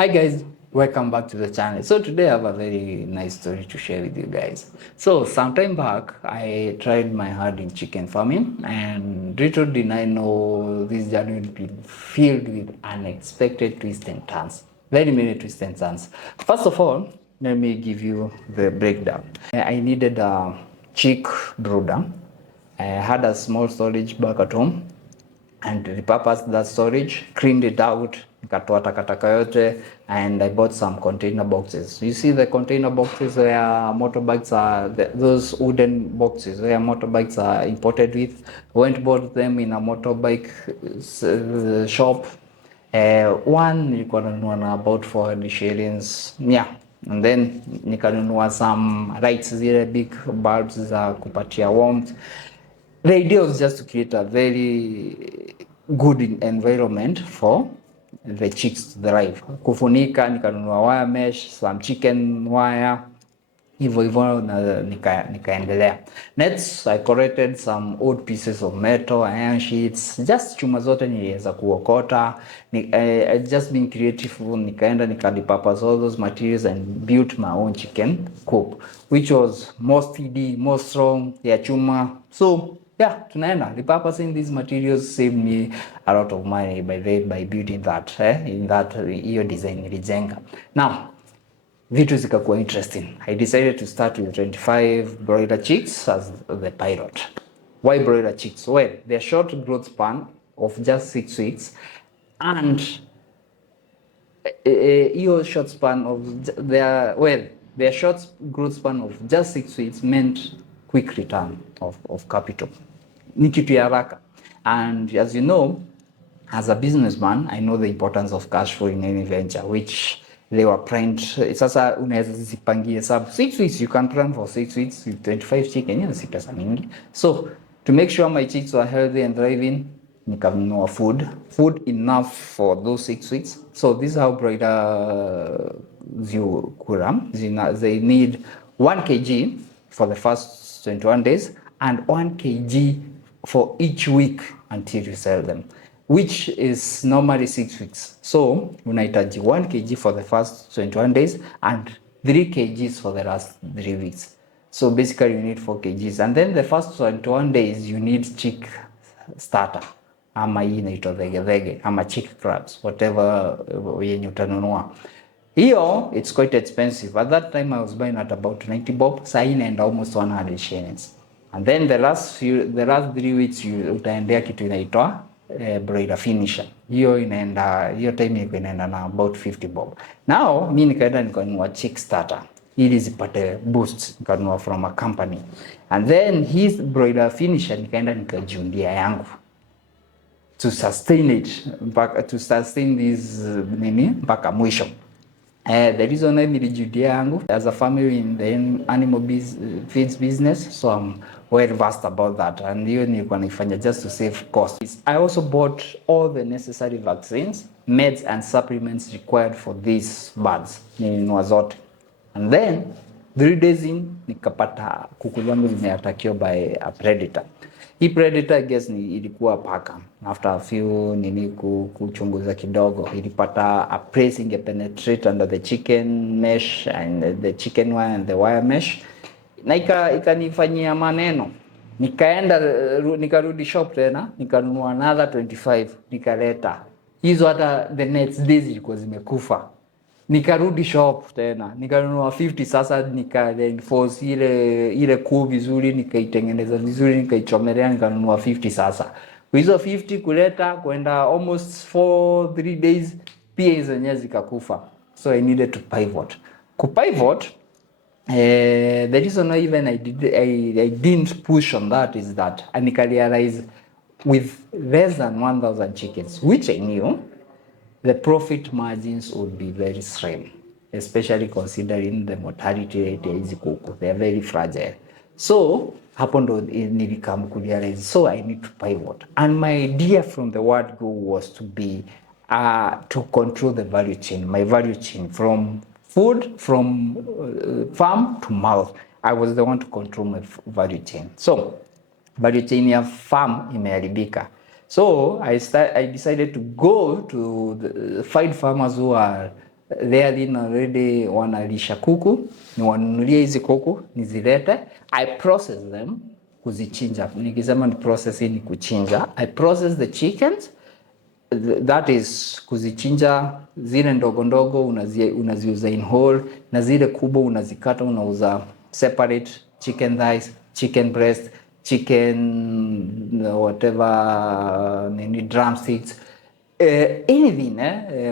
Hi guys, welcome back to the channel. So today I have a very nice story to share with you guys. So some time back I tried my hand in chicken farming, and little did I know this journey would be filled with unexpected twists and turns. Very many twists and turns. First of all, let me give you the breakdown. I needed a Chick Brooder. I had a small storage back at home and repurposed that storage, cleaned it out, nikatoa takataka yote, and I bought some container boxes. You see the container boxes where motorbikes are, those wooden boxes where motorbikes are imported with. Went bought them in a motorbike shop. One nilikuwa nanunua na about 400 shillings. Yeah. And then nikanunua some lights, zile big bulbs za kupatia warmth. The idea was just to create a very good environment for the chicks to thrive. Kufunika, nikanunua wire mesh, some chicken wire, hivyo na nikaendelea. Next, I collected some old pieces of metal, iron sheets, just chuma zote niliweza kuokota. I just being creative, nikaenda nikadepurpose all those materials and built my own chicken coop, which was more steady, more strong, ya chuma. So yeah, tunaenda repurposing these materials saved me a lot of money by building that in that hiyo design nilijenga. Now vitu zikakuwa interesting. I decided to start with 25 broiler chicks as the pilot. Why broiler chicks? Well, their short growth span of just 6 weeks, and your short span of their short growth span of just 6 weeks meant quick return of capital. Ni kitu ya haraka. And as you know, as a businessman, I know the importance of cash flow in any venture, which they were primed. Sasa unaweza zipangia sub 6 weeks, you can plan for 6 weeks with 25 chicken, hiyo si pesa mingi. So to make sure my chicks were healthy and thriving, nikanunua food enough for those 6 weeks. So this is how broiler kura. They need 1 kg for the first 21 days and 1 kg for each week until you sell them, which is normally 6 weeks. So unahitaji 1 kg for the first 21 days and 3 kgs for the last 3 weeks. So basically you need 4 kgs, and then the first 21 days you need chick starter, ama hii inaitwa dhege ama chick crabs, whatever yenye utanunua. Hiyo it's quite expensive. At that time I was buying at about 90 bob. Sasa inaenda almost 100 shillings. And then the last 3 weeks utaendea kitu inaitwa broiler finisher. Hiyo time inaenda na about 50 bob. Now mimi nikaenda nikanunua chick starter ili zipate boost, nikanunua from a company. And then his broiler finisher nikaenda nikajiundia yangu to sustain it, to sustain this mpaka mwisho. The reason I nilijudia yangu as a family in the animal feeds business, so I'm well versed about that, and hiyo nilikuwa naifanya just to save costs. I also bought all the necessary vaccines, meds and supplements required for these birds. Nilinunua zote. And then 3 days in nikapata kuku zangu zimeatakiwa by a predator. Hii predator I guess ilikuwa paka. After a few kuchunguza kidogo, ilipata a press ingepenetrate under the chicken mesh and the chicken wire and the wire mesh. Na ikanifanyia maneno. Nikarudi shop tena, nikanunua another 25, nikaleta. Hizo hata the next days zilikuwa zimekufa. Nikarudi shop tena, nikanunua 50. Sasa reinforce ile kuu vizuri, nikaitengeneza vizuri, nikaichomelea, nikanunua 50 sasa. Hizo 50 kuleta kwenda almost 3 days pia hizo zenyewe zikakufa. So I needed to pivot. The reason why even I didn't push on that is that I realized with less than 1,000 chickens, which I knew, the profit margins would be very slim, especially considering the mortality rate ya hizi kuku. They are very fragile. So hapo ndo nilikam kurealize, so I need to pivot. And my idea from the word go was to be to control the value chain, my value chain from food, from farm to mouth. I was the one to control my value chain. So value chain ya farm imeharibika. So I decided to go to find farmers who are they are in already wanalisha kuku, ni wanunulie hizi kuku, nizilete, I process them, kuzichinja. Nikisema ni processing ni kuchinja. I process the chickens, that is kuzichinja, zile ndogo ndogo unaziuza in whole, na zile kubwa unazikata unauza separate, chicken thighs, chicken breast, chicken whatever, nini, drumsticks, anything,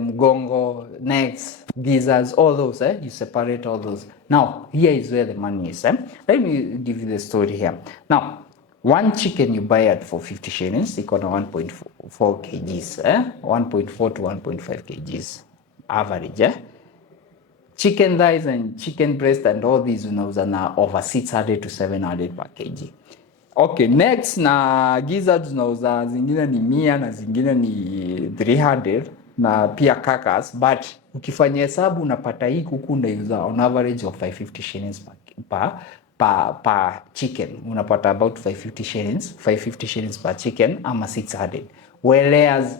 mgongo, necks, gizzards, all those, you separate all those. Now, here is where the money is. Let me give you the story here. Now, one chicken you buy at 450 shillings, equal to 1.4 kgs, 1.4 to 1.5 kgs average. Chicken thighs and chicken breast and all these unauza na over 600 to 700 per kg. Okay, next na gizzards unauza zingine ni 100 na zingine ni 300 na pia carcass, but ukifanya hesabu unapata hii kuku unauza on average of 550 shillings per chicken. Unapata about 550 shillings per chicken ama 600. Whereas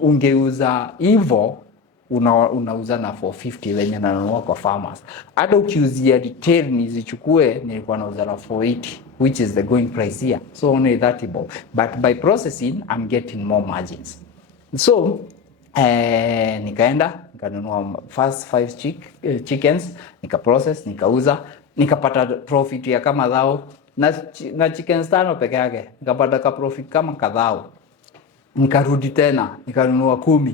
ungeuza hivyo unauza na 450 lenye nanunua kwa farmers. Hata ukiuzia retail nizichukue nilikuwa nauza na 480, which is the going price here. So only 30 bob. But by processing, I'm getting more margins. So nikaenda nikanunua first 5 chickens, nika process, nikauza, nikapata profit ya kama dhao na chickens 5 peke yake, nikapata ka profit kama kadhao. Nikarudi tena nikanunua 10,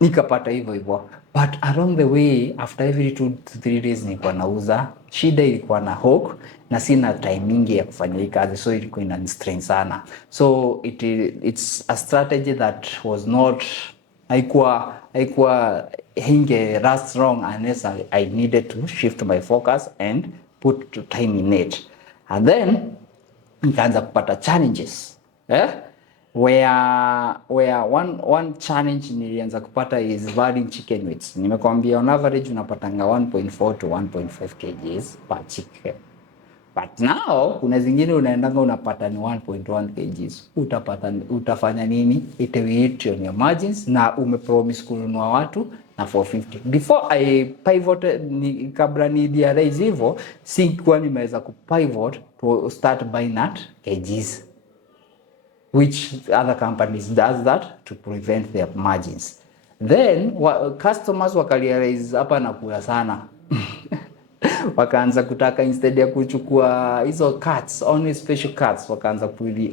nikapata hivyo hivyo. But along the way, after every 2 to 3 days nilikuwa nauza. Shida ilikuwa na hawk na sina time mingi ya kufanya hii kazi, so ilikuwa inanistrain sana. So it's a strategy that was not, haikuwa hinge last wrong unless I needed to shift my focus and put time in it. And then nikaanza kupata challenges, where one challenge nilianza kupata is varying chicken weights. Nimekwambia on average unapatanga 1.4 to 1.5 kgs per chicken. But now kuna zingine unaendanga unapata ni 1.1 kgs. Utafanya nini? It will hit on your margins na umepromise kununua watu na 450. Before I pivoted, kabla ni realize hivyo, sikuwa nimeweza kupivot to start buying at kgs, which other companies does that to prevent their margins. Then customers wakarealize hapa nakula sana. Wakaanza kutaka instead ya kuchukua hizo cuts, only special cuts, wakaanza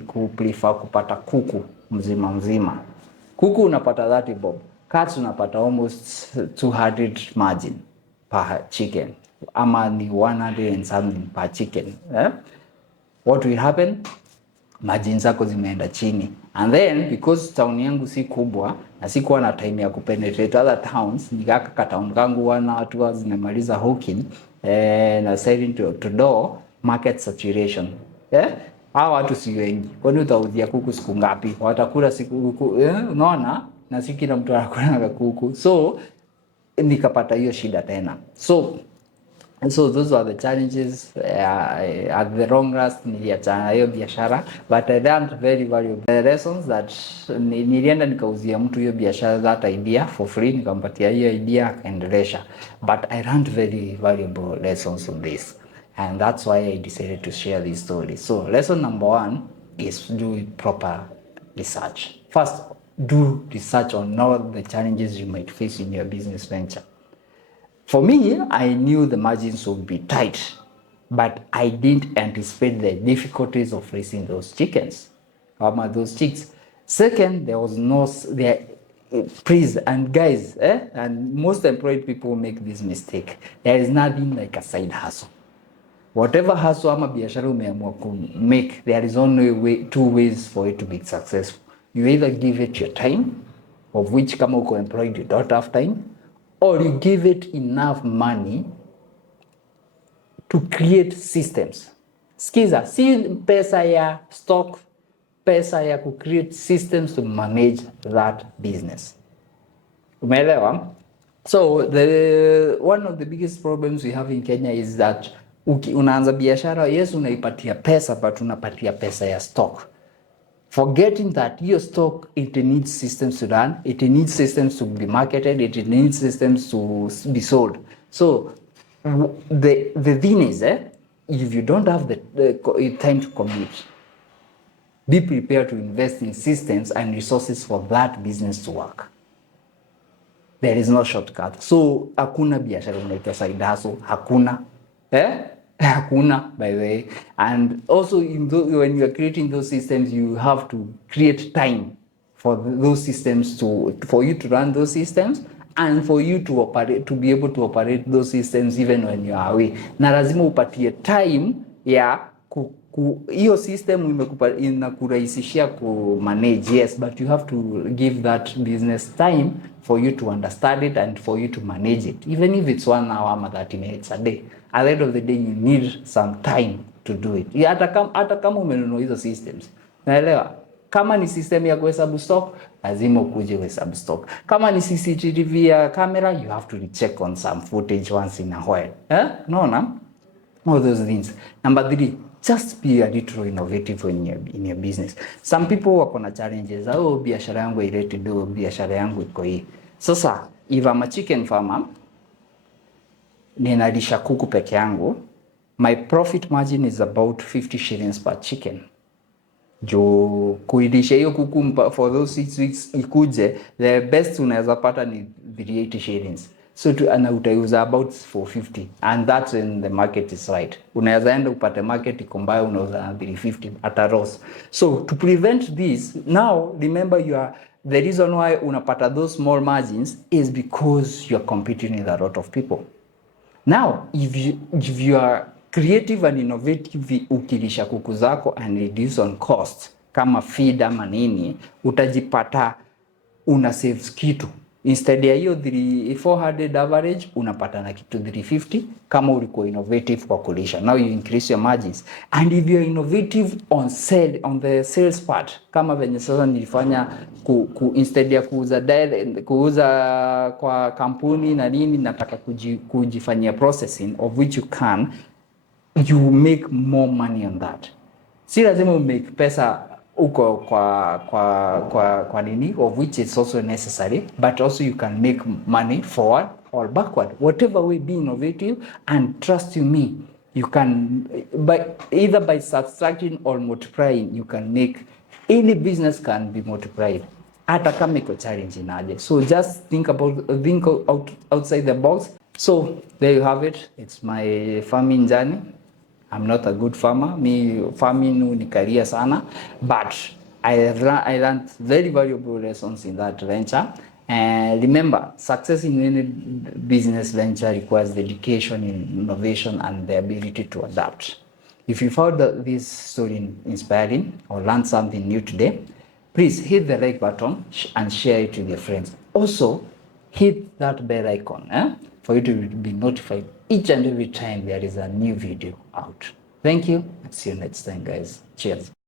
kuprefer kupata kuku mzima. Kuku unapata 30 bob. Cuts unapata almost 200 margin per chicken. Ama ni 100 and something per chicken. What will happen? Margin zako zimeenda chini. And then because town yangu si kubwa na sikuwa na time ya kupenetrate other towns, nikaka town kangu wana watu zimemaliza hawking na selling to door, market saturation. Hawa watu si wengi. Kwani utauzia kuku siku ngapi? Watakula siku unaona, na si kila mtu anakula kuku. So nikapata hiyo shida tena. So those were the challenges. At the long last niliachana hiyo biashara, but I learned very valuable lessons that nilienda nikauzia mtu hiyo biashara, that idea for free, nikampatia hiyo idea akaendelesha. But I learned very valuable lessons on this, and that's why I decided to share this story. So lesson number 1 is do proper research. First, do research on all the challenges you might face in your business venture. For me, I knew the margins would be tight, but I didn't anticipate the difficulties of raising those chickens, those chicks. Second, there was no, please, and guys, and most employed people make this mistake. There is nothing like a side hustle. Whatever hustle ama biashara umeamua make, there is only 2 ways for it to be successful. You either give it your time, of which kama uko employed you don't have time, or you give it enough money to create systems. Skiza, si pesa ya stock, pesa ya ku create systems to manage that business. Umeelewa? So one of the biggest problems we have in Kenya is that unaanza biashara, yes unaipatia pesa, but unapatia pesa ya stock. forgetting that your stock, it needs systems to run, it needs systems to be marketed, it needs systems to be sold. So the thing is, if you don't have the time to commit, be prepared to invest in systems and resources for that business to work. There is no shortcut. So hakuna biashara unaitwa side hustle, hakuna. Hakuna, by the way. And also when you are creating those systems, you have to create time for those systems for you to run those systems and for you to operate, to be able to operate those systems even when you are away. Na lazima upatie time ya hiyo system inakurahisishia ku manage, yes, but you have to give that business time for you to understand it and for you to manage it, even if it's 1 hour or 30 minutes a day. At the end of the day, you need some time to do it. Hata kama umenunua hizo systems, naelewa kama ni system ya kuhesabu stock, lazima ukuje kuhesabu stock. Kama ni CCTV ya camera, you have to check on some footage once in a while. Unaona? All those things. Number 3, just be a little innovative in your business. Some people wako na challenges. Biashara yangu haileti do, biashara yangu iko hii. Sasa, if I'm a chicken farmer, ninalisha kuku peke yangu, my profit margin is about 50 shillings per chicken. Jo kuilisha hiyo kuku for those 6 weeks ikuje, the best unaweza pata ni 380 shillings. So utauza about 450, and that's when the market is right. Unaweza enda upate market iko mbaya, unauza 350 at a loss. So to prevent this, now remember the reason why unapata those small margins is because you are competing with a lot of people. Now if you are creative and innovative ukilisha kuku zako and reduce on cost kama feed ama nini, utajipata una save kitu. Instead ya hiyo 400 average, unapata na kitu 350 kama ulikuwa innovative kwa kulisha. Now you increase your margins. And if you are innovative on the sales part, kama venye sasa nilifanya instead ya kuuza kwa kampuni na nini, nataka kujifanyia processing, of which you make more money on that. Si lazima make pesa uko kwa nini, of which is also necessary, but also you can make money forward or backward, whatever way. Be innovative, and trust me, you can either by subtracting or multiplying, you can make any business can be multiplied, hata kama iko challenge inaje. So just think outside the box. So there you have it. It's my farming journey. I'm not a good farmer. Farming ni career sana, but I learned very valuable lessons in that venture. And remember, success in any business venture requires dedication, innovation, and the ability to adapt. If you found this story inspiring or learned something new today, please hit the like button and share it with your friends. Also, hit that bell icon for you to be notified each and every time there is a new video out. Thank you. See you next time, guys. Cheers.